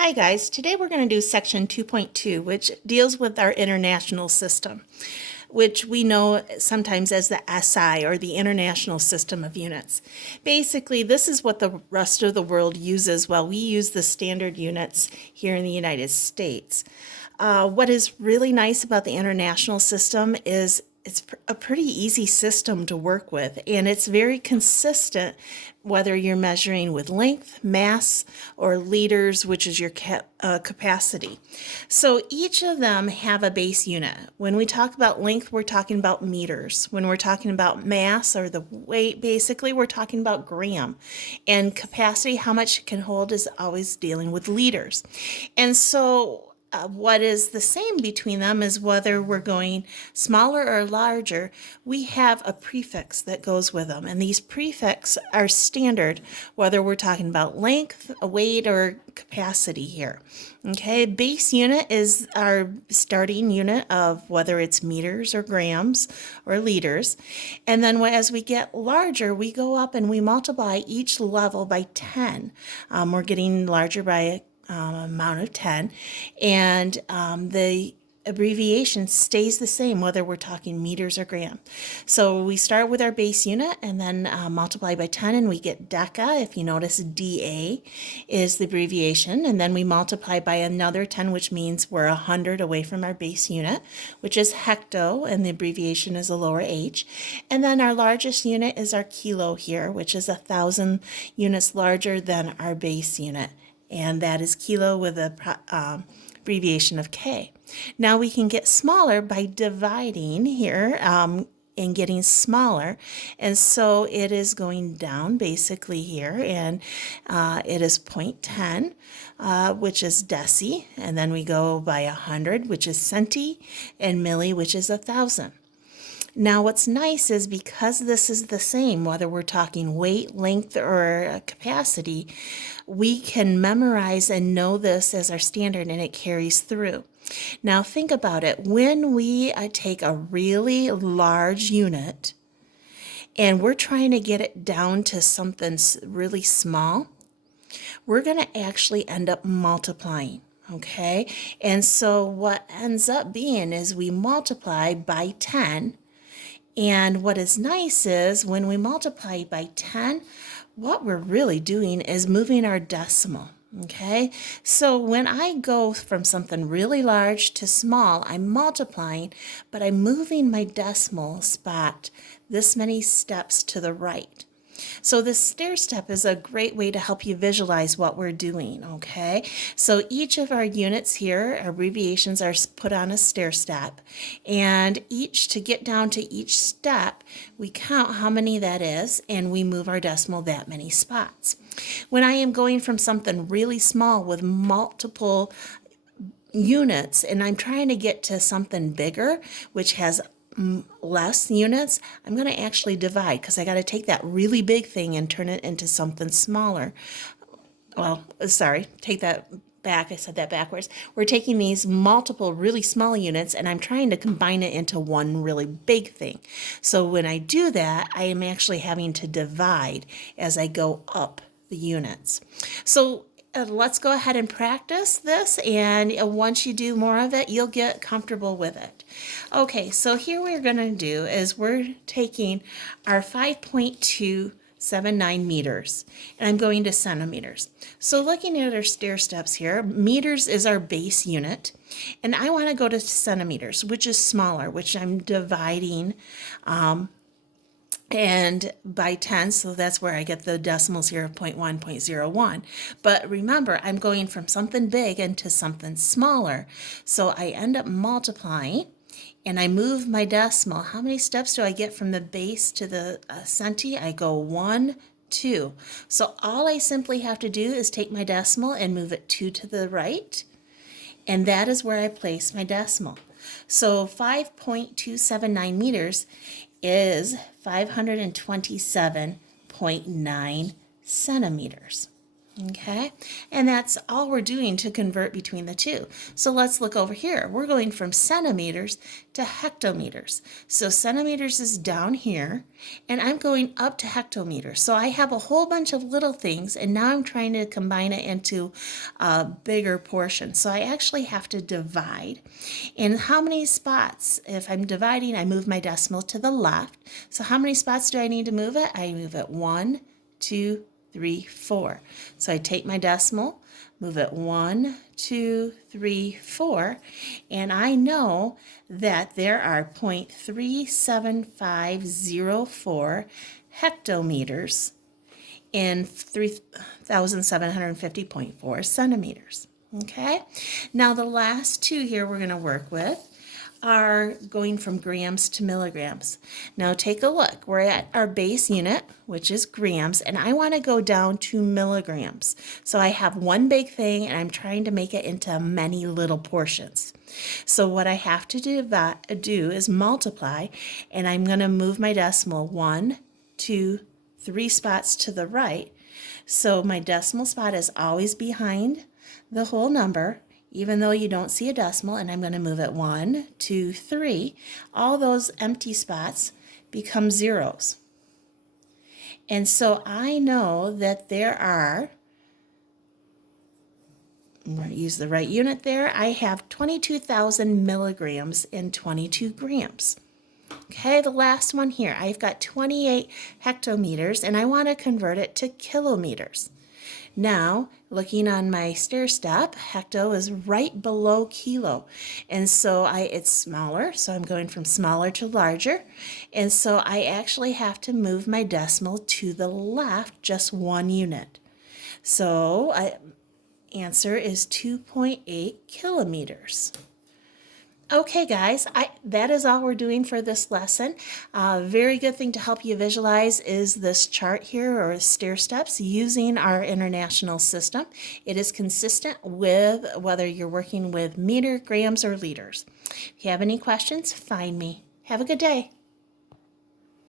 Hi guys, today we're going to do section 2.2, which deals with our international system, which we know sometimes as the SI, or the International System of Units. Basically, this is what the rest of the world uses while we use the standard units here in the United States. What is really nice about the international system is it's a pretty easy system to work with, and it's very consistent whether you're measuring with length, mass, or liters, which is your capacity. So each of them have a base unit. When we talk about length, we're talking about meters. When we're talking about mass, or the weight, basically, we're talking about gram. And capacity, how much it can hold, is always dealing with liters. And so what is the same between them is whether we're going smaller or larger, we have a prefix that goes with them. And these prefixes are standard, whether we're talking about length, weight, or capacity here. Okay, base unit is our starting unit of whether it's meters or grams or liters. And then as we get larger, we go up and we multiply each level by 10. We're getting larger by amount of 10, and the abbreviation stays the same whether we're talking meters or gram. So we start with our base unit and then multiply by 10 and we get deca. If you notice, DA is the abbreviation, and then we multiply by another 10, which means we're 100 away from our base unit, which is hecto, and the abbreviation is a lower h. And then our largest unit is our kilo here, which is 1,000 units larger than our base unit, and that is kilo with a abbreviation of K. Now we can get smaller by dividing here and getting smaller, and so it is going down basically here, and it is 0.10, which is deci, and then we go by 100, which is centi, and milli, which is 1,000. Now what's nice is because this is the same, whether we're talking weight, length, or capacity, we can memorize and know this as our standard, and it carries through. Now think about it. When we take a really large unit and we're trying to get it down to something really small, we're going to actually end up multiplying. Okay, and so what ends up being is we multiply by 10. And what is nice is when we multiply by 10, what we're really doing is moving our decimal. Okay, so when I go from something really large to small, I'm multiplying, but I'm moving my decimal spot this many steps to the right. So this stair step is a great way to help you visualize what we're doing, okay? So each of our units here, our abbreviations, are put on a stair step, and to get down to each step, we count how many that is, and we move our decimal that many spots. When I am going from something really small with multiple units, and I'm trying to get to something bigger, which has less units, I'm going to actually divide, because I got to take that really big thing and turn it into something smaller. Well, sorry, take that back. I said that backwards. We're taking these multiple really small units and I'm trying to combine it into one really big thing. So when I do that, I am actually having to divide as I go up the units. So let's go ahead and practice this, and once you do more of it, you'll get comfortable with it. Okay, so here we're going to do is we're taking our 5.279 meters, and I'm going to centimeters. So looking at our stair steps here, meters is our base unit, and I want to go to centimeters, which is smaller, which I'm dividing and by 10, so that's where I get the decimals here of 0.1, 0.01. But remember, I'm going from something big into something smaller, so I end up multiplying, and I move my decimal. How many steps do I get from the base to the centi? I go 1, 2. So all I simply have to do is take my decimal and move it 2 to the right, and that is where I place my decimal. So 5.279 meters is 527.9 centimeters. Okay, and that's all we're doing to convert between the two. So let's look over here. We're going from centimeters to hectometers. So centimeters is down here, and I'm going up to hectometers. So I have a whole bunch of little things, and now I'm trying to combine it into a bigger portion. So I actually have to divide. And how many spots? If I'm dividing, I move my decimal to the left. So how many spots do I need to move it? I move it 1, 2, 3, 4. So I take my decimal, move it 1, 2, 3, 4, and I know that there are 0.37504 hectometers in 3,750.4 centimeters. Okay, now the last two here we're going to work with are going from grams to milligrams. Now take a look. We're at our base unit, which is grams, and I want to go down to milligrams. So I have one big thing, and I'm trying to make it into many little portions. So what I have to do is multiply, and I'm going to move my decimal 1, 2, 3 spots to the right. So my decimal spot is always behind the whole number, even though you don't see a decimal, and I'm going to move it 1, 2, 3. All those empty spots become zeros. And so I know that there are, I'm going to use the right unit there, I have 22,000 milligrams in 22 grams. Okay, the last one here, I've got 28 hectometers, and I want to convert it to kilometers. Now, looking on my stair step, hecto is right below kilo. And so it's smaller, so I'm going from smaller to larger. And so I actually have to move my decimal to the left just 1 unit. So answer is 2.8 kilometers. Okay, guys, that is all we're doing for this lesson. Very good thing to help you visualize is this chart here, or stair steps, using our international system. It is consistent with whether you're working with meter, grams, or liters. If you have any questions, find me. Have a good day.